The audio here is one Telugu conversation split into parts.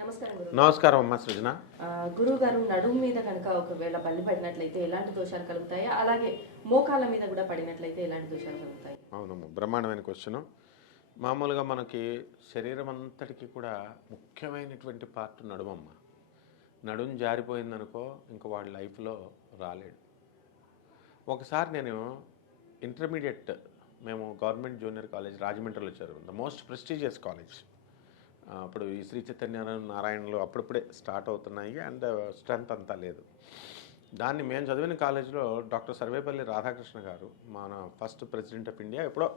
నమస్కారం గురువు. నమస్కారం అమ్మ సృజన. గురువు గారు, నడుము మీద కనుక ఒకవేళ బల్లి పడినట్లయితే ఎలాంటి దోషాలు కలుగుతాయి? అలాగే మోకాళ్ళ మీద కూడా పడినట్లయితే ఎలాంటి దోషాలు కలుగుతాయి? అవునమ్మ, బ్రహ్మాండమైన క్వశ్చన్. మామూలుగా మనకి శరీరం అంతటికి కూడా ముఖ్యమైనటువంటి పార్ట్ నడుమమ్మ. నడుము జారిపోయిందనుకో ఇంక వాడి లైఫ్లో రాలేడు. ఒకసారి నేను ఇంటర్మీడియట్, మేము గవర్నమెంట్ జూనియర్ కాలేజ్ రాజమండ్రిలో చదివాం, ద మోస్ట్ ప్రెస్టీజియస్ కాలేజ్. అప్పుడు ఈ శ్రీ చైతన్య నారాయణలు అప్పుడప్పుడే స్టార్ట్ అవుతున్నాయి అండ్ స్ట్రెంత్ అంతా లేదు. దాన్ని మేము చదివిన కాలేజీలో డాక్టర్ సర్వేపల్లి రాధాకృష్ణ గారు, మన ఫస్ట్ ప్రెసిడెంట్ ఆఫ్ ఇండియా, ఎప్పుడో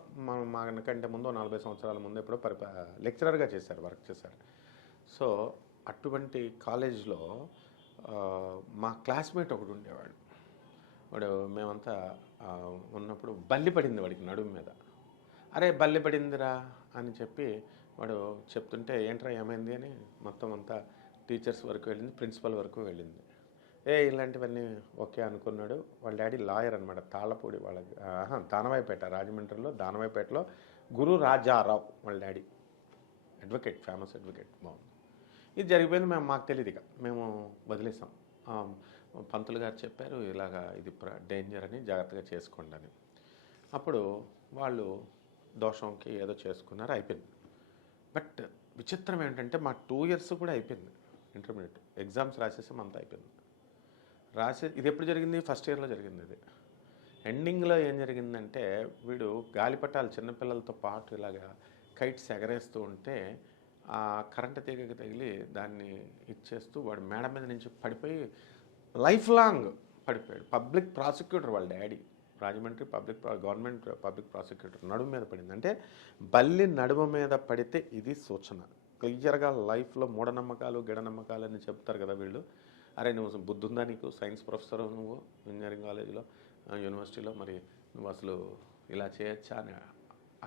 మనకంటే ముందు 40 సంవత్సరాల ముందు ఎప్పుడో లెక్చరర్గా చేశారు, వర్క్ చేశారు. సో అటువంటి కాలేజ్లో మా క్లాస్మేట్ ఒకడు ఉండేవాడు. వాడు మేమంతా ఉన్నప్పుడు బల్లి పడింది వాడికి నడుము మీద. అరే బల్లి పడిందిరా అని చెప్పి వాడు చెప్తుంటే, ఏంట్రా ఏమైంది అని మొత్తం అంతా టీచర్స్ వరకు వెళ్ళింది, ప్రిన్సిపల్ వరకు వెళ్ళింది. ఇలాంటివన్నీ ఓకే అనుకున్నాడు. వాళ్ళ డాడీ లాయర్ అనమాట, తాళ్ళపూడి వాళ్ళ దానవాయిపేట, రాజమండ్రిలో దానవాయిపేటలో గురు రాజారావు వాళ్ళ డాడీ, అడ్వకేట్, ఫేమస్ అడ్వకేట్. బాగుంది. ఇది జరిగిపోయింది. మాకు తెలియదు, ఇక మేము వదిలేసాం. పంతులు గారు చెప్పారు ఇలాగా ఇది డేంజర్ అని, జాగ్రత్తగా చేసుకోండి అని. అప్పుడు వాళ్ళు దోషంకి ఏదో చేసుకున్నారు, అయిపోయింది. బట్ విచిత్రం ఏంటంటే మా 2 years కూడా అయిపోయింది. ఇంటర్మీడియట్ ఎగ్జామ్స్ రాసేసాం, అంతా అయిపోయింది. ఇది ఎప్పుడు జరిగింది? ఫస్ట్ ఇయర్లో జరిగింది. ఇది ఎండింగ్లో ఏం జరిగిందంటే, వీడు గాలిపటాలు చిన్నపిల్లలతో పాటు ఇలాగా కైట్స్ ఎగరేస్తూ ఉంటే ఆ కరెంటు తీగకి తగిలి దాన్ని ఇచ్చేస్తూ వాడు మేడ మీద నుంచి పడిపోయి లైఫ్ లాంగ్ పడిపోయాడు. పబ్లిక్ ప్రాసిక్యూటర్ వాళ్ళ daddy, Rajahmundry government public prosecutor, నడుము మీద పడింది. అంటే బల్లి నడుము మీద పడితే ఇది సూచన. క్లియర్గా లైఫ్లో మూఢనమ్మకాలు గిడనమ్మకాలు అని చెప్తారు కదా వీళ్ళు. అరే నువ్వు బుద్ధి ఉందా నీకు? సైన్స్ ప్రొఫెసర్ నువ్వు ఇంజనీరింగ్ కాలేజీలో, యూనివర్సిటీలో, మరి నువ్వు అసలు ఇలా చేయొచ్చా అని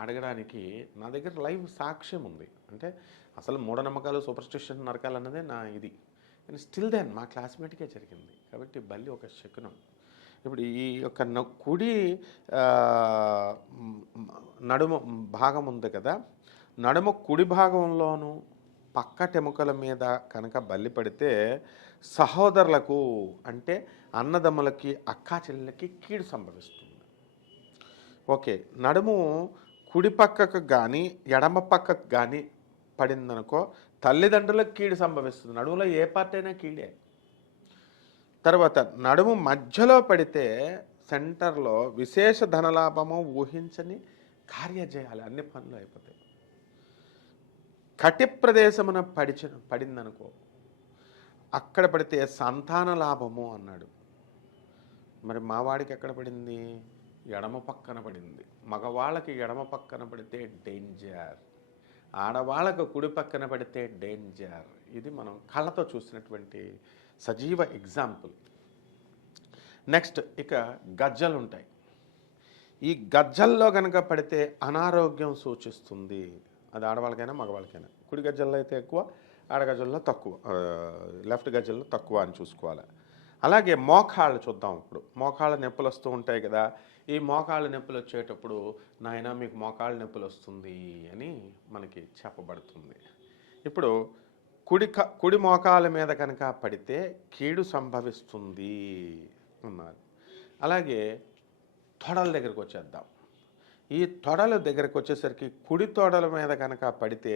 అడగడానికి నా దగ్గర లైవ్ సాక్ష్యం ఉంది. అంటే అసలు మూఢనమ్మకాలు, సూపర్స్టిషన్ నరకాలు అన్నదే నా ఇది. కానీ స్టిల్ దెన్ మా క్లాస్మేట్కే జరిగింది. కాబట్టి బల్లి ఒక శకునం. ఇప్పుడు ఈ యొక్క కుడి నడుము భాగం ఉంది కదా, నడుము కుడి భాగంలోనూ పక్కటెముకల మీద కనుక బల్లి పడితే సహోదరులకు, అంటే అన్నదమ్ములకి, అక్కా చెల్లెలకి కీడు సంభవిస్తుంది. ఓకే, నడుము కుడి పక్కకు కానీ ఎడమ పక్కకు కానీ పడిందనుకో తల్లిదండ్రులకు కీడు సంభవిస్తుంది. నడుములో ఏ పార్ట్ అయినా కీడే. తర్వాత నడుము మధ్యలో పడితే సెంటర్లో విశేష ధనలాభము, ఊహించని కార్యజయాలు, అన్ని పనులు అయిపోతాయి. కటి ప్రదేశమున పడిందనుకో అక్కడ పడితే సంతాన లాభము అన్నాడు. మరి మావాడికి ఎక్కడ పడింది? ఎడమ పక్కన పడింది. మగవాళ్ళకి ఎడమ పక్కన పడితే డేంజర్, ఆడవాళ్ళకు కుడి పక్కన పడితే డేంజర్. ఇది మనం కళ్ళతో చూసినటువంటి సజీవ ఎగ్జాంపుల్. నెక్స్ట్ ఇక గజ్జలు ఉంటాయి. ఈ గజ్జల్లో కనుక పడితే అనారోగ్యం సూచిస్తుంది. అది ఆడవాళ్ళకైనా మగవాళ్ళకైనా. కుడి గజ్జల్లో అయితే ఎక్కువ, ఆడగజ్జల్లో తక్కువ, లెఫ్ట్ గజ్జల్లో తక్కువ అని చూసుకోవాలి. అలాగే మోకాళ్ళు చూద్దాం. ఇప్పుడు మోకాళ్ళ నొప్పులు వస్తూ ఉంటాయి కదా. ఈ మోకాళ్ళ నొప్పులు వచ్చేటప్పుడు నాయన మీకు మోకాళ్ళ నొప్పులు వస్తుంది అని మనకి చెప్పబడుతుంది. ఇప్పుడు కుడి మోకాళ్ళ మీద కనుక పడితే కీడు సంభవిస్తుంది అన్నారు. అలాగే తొడల దగ్గరకు వచ్చేద్దాం. ఈ తొడల దగ్గరకు వచ్చేసరికి కుడి తొడల మీద కనుక పడితే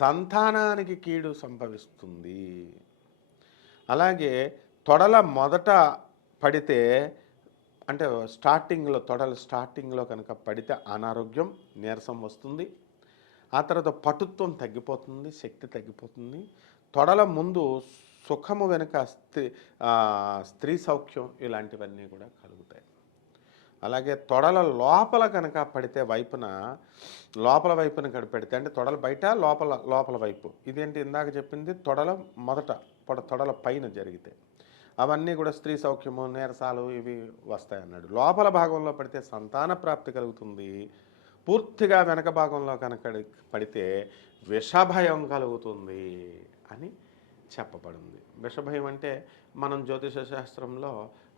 సంతానానికి కీడు సంభవిస్తుంది. అలాగే తొడల మొదట పడితే, అంటే తొడల స్టార్టింగ్లో కనుక పడితే అనారోగ్యం, నీరసం వస్తుంది. ఆ తర్వాత పటుత్వం తగ్గిపోతుంది, శక్తి తగ్గిపోతుంది. తొడల ముందు సుఖము వెనుక స్త్రీ సౌఖ్యం, ఇలాంటివన్నీ కూడా కలుగుతాయి. అలాగే తొడల లోపల కనుక పడితే లోపల వైపున పెడితే, అంటే తొడల బయట లోపల వైపు, ఇదేంటి ఇందాక చెప్పింది తొడల మొదట, తొడల పైన జరిగితే అవన్నీ కూడా స్త్రీ సౌఖ్యము, నీరసాలు ఇవి వస్తాయి అన్నాడు. లోపల భాగంలో పడితే సంతాన ప్రాప్తి కలుగుతుంది. పూర్తిగా వెనక భాగంలో కనుక పడితే విషభయం కలుగుతుంది అని చెప్పబడింది. విషభయం అంటే మనం జ్యోతిష శాస్త్రంలో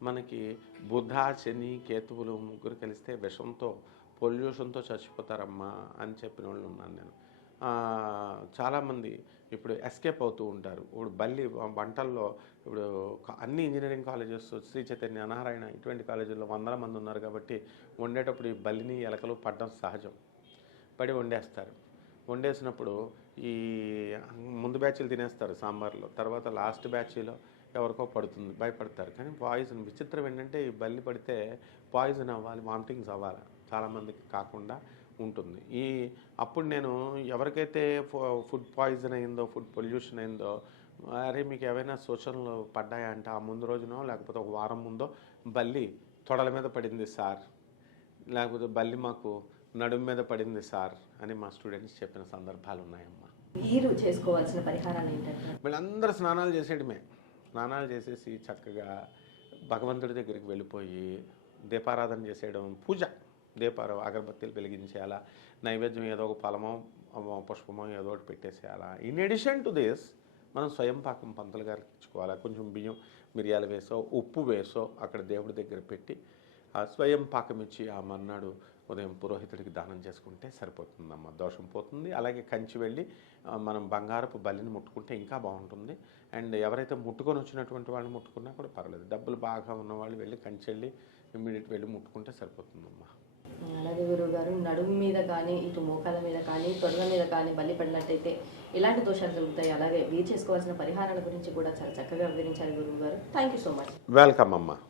మనకి బుధ, శని, కేతువులు ముగ్గురు కలిస్తే విషంతో, పొల్యూషన్తో చచ్చిపోతారమ్మా అని చెప్పిన వాళ్ళు ఉన్నాను నేను. చాలామంది ఇప్పుడు ఎస్కేప్ అవుతూ ఉంటారు. ఇప్పుడు బల్లి వంటల్లో ఇప్పుడు అన్ని ఇంజనీరింగ్ కాలేజెస్, శ్రీ చైతన్య, నారాయణ ఇటువంటి కాలేజీల్లో వందల మంది ఉన్నారు కాబట్టి వండేటప్పుడు ఈ బల్లిని ఎలకలు పడడం సహజం. పడి వండేస్తారు. వండేసినప్పుడు ఈ ముందు బ్యాచ్లు తినేస్తారు సాంబార్లో, తర్వాత లాస్ట్ బ్యాచ్లో ఎవరికో పడుతుంది, భయపడతారు. కానీ పాయిజన్ విచిత్రం ఏంటంటే ఈ బల్లి పడితే పాయిజన్ అవ్వాలి, వామిటింగ్స్ అవ్వాలి, చాలామందికి కాకుండా ఉంటుంది. అప్పుడు నేను ఎవరికైతే ఫుడ్ పాయిజన్ అయిందో, ఫుడ్ పొల్యూషన్ అయిందో, అరే మీకు ఏవైనా సూచనలు పడ్డాయా అంటే ఆ ముందు రోజునో లేకపోతే ఒక వారం ముందో బల్లి తొడల మీద పడింది సార్, లేకపోతే బల్లి మాకు నడుము మీద పడింది సార్ అని మా స్టూడెంట్స్ చెప్పిన సందర్భాలు ఉన్నాయమ్మా. మీరు చేసుకోవాల్సిన పరిహారాలు ఏంటంటే వీళ్ళందరూ స్నానాలు చేసేయడమే. స్నానాలు చేసేసి చక్కగా భగవంతుడి దగ్గరికి వెళ్ళిపోయి దీపారాధన చేసేయడం, పూజ, అగరబత్తీలు వెలిగించేయాలా, నైవేద్యం ఏదో ఒక ఫలమో పుష్పమో ఏదో ఒకటి పెట్టేసేయాలా. ఇన్ ఎడిషన్ టు దిస్ మనం స్వయం పాకం పంతులు గారికి ఇచ్చుకోవాలా. కొంచెం బియ్యం, మిరియాలు వేసో, ఉప్పు వేసో అక్కడ దేవుడి దగ్గర పెట్టి ఆ స్వయం పాకం ఇచ్చి ఆ మర్నాడు ఉదయం పురోహితుడికి దానం చేసుకుంటే సరిపోతుందమ్మా, దోషం పోతుంది. అలాగే కంచి వెళ్ళి మనం బంగారపు బల్లిని ముట్టుకుంటే ఇంకా బాగుంటుంది. అండ్ ఎవరైతే ముట్టుకొని వచ్చినటువంటి వాళ్ళు ముట్టుకున్నా కూడా పర్లేదు. డబ్బులు బాగా ఉన్నవాళ్ళు వెళ్ళి కంచి వెళ్ళి ఇమ్మీడియట్ వెళ్ళి ముట్టుకుంటే సరిపోతుందమ్మా. అలాగే గురువు గారు, నడుము మీద కానీ, ఇటు మోకాల మీద కానీ, తొడల మీద కానీ బల్లి పడినట్టయితే ఎలాంటి దోషాలు కలుగుతాయి, అలాగే వీరు చేసుకోవాల్సిన పరిహారాల గురించి కూడా చాలా చక్కగా వివరించారు గురువు గారు. Thank you so much. Welcome అమ్మా.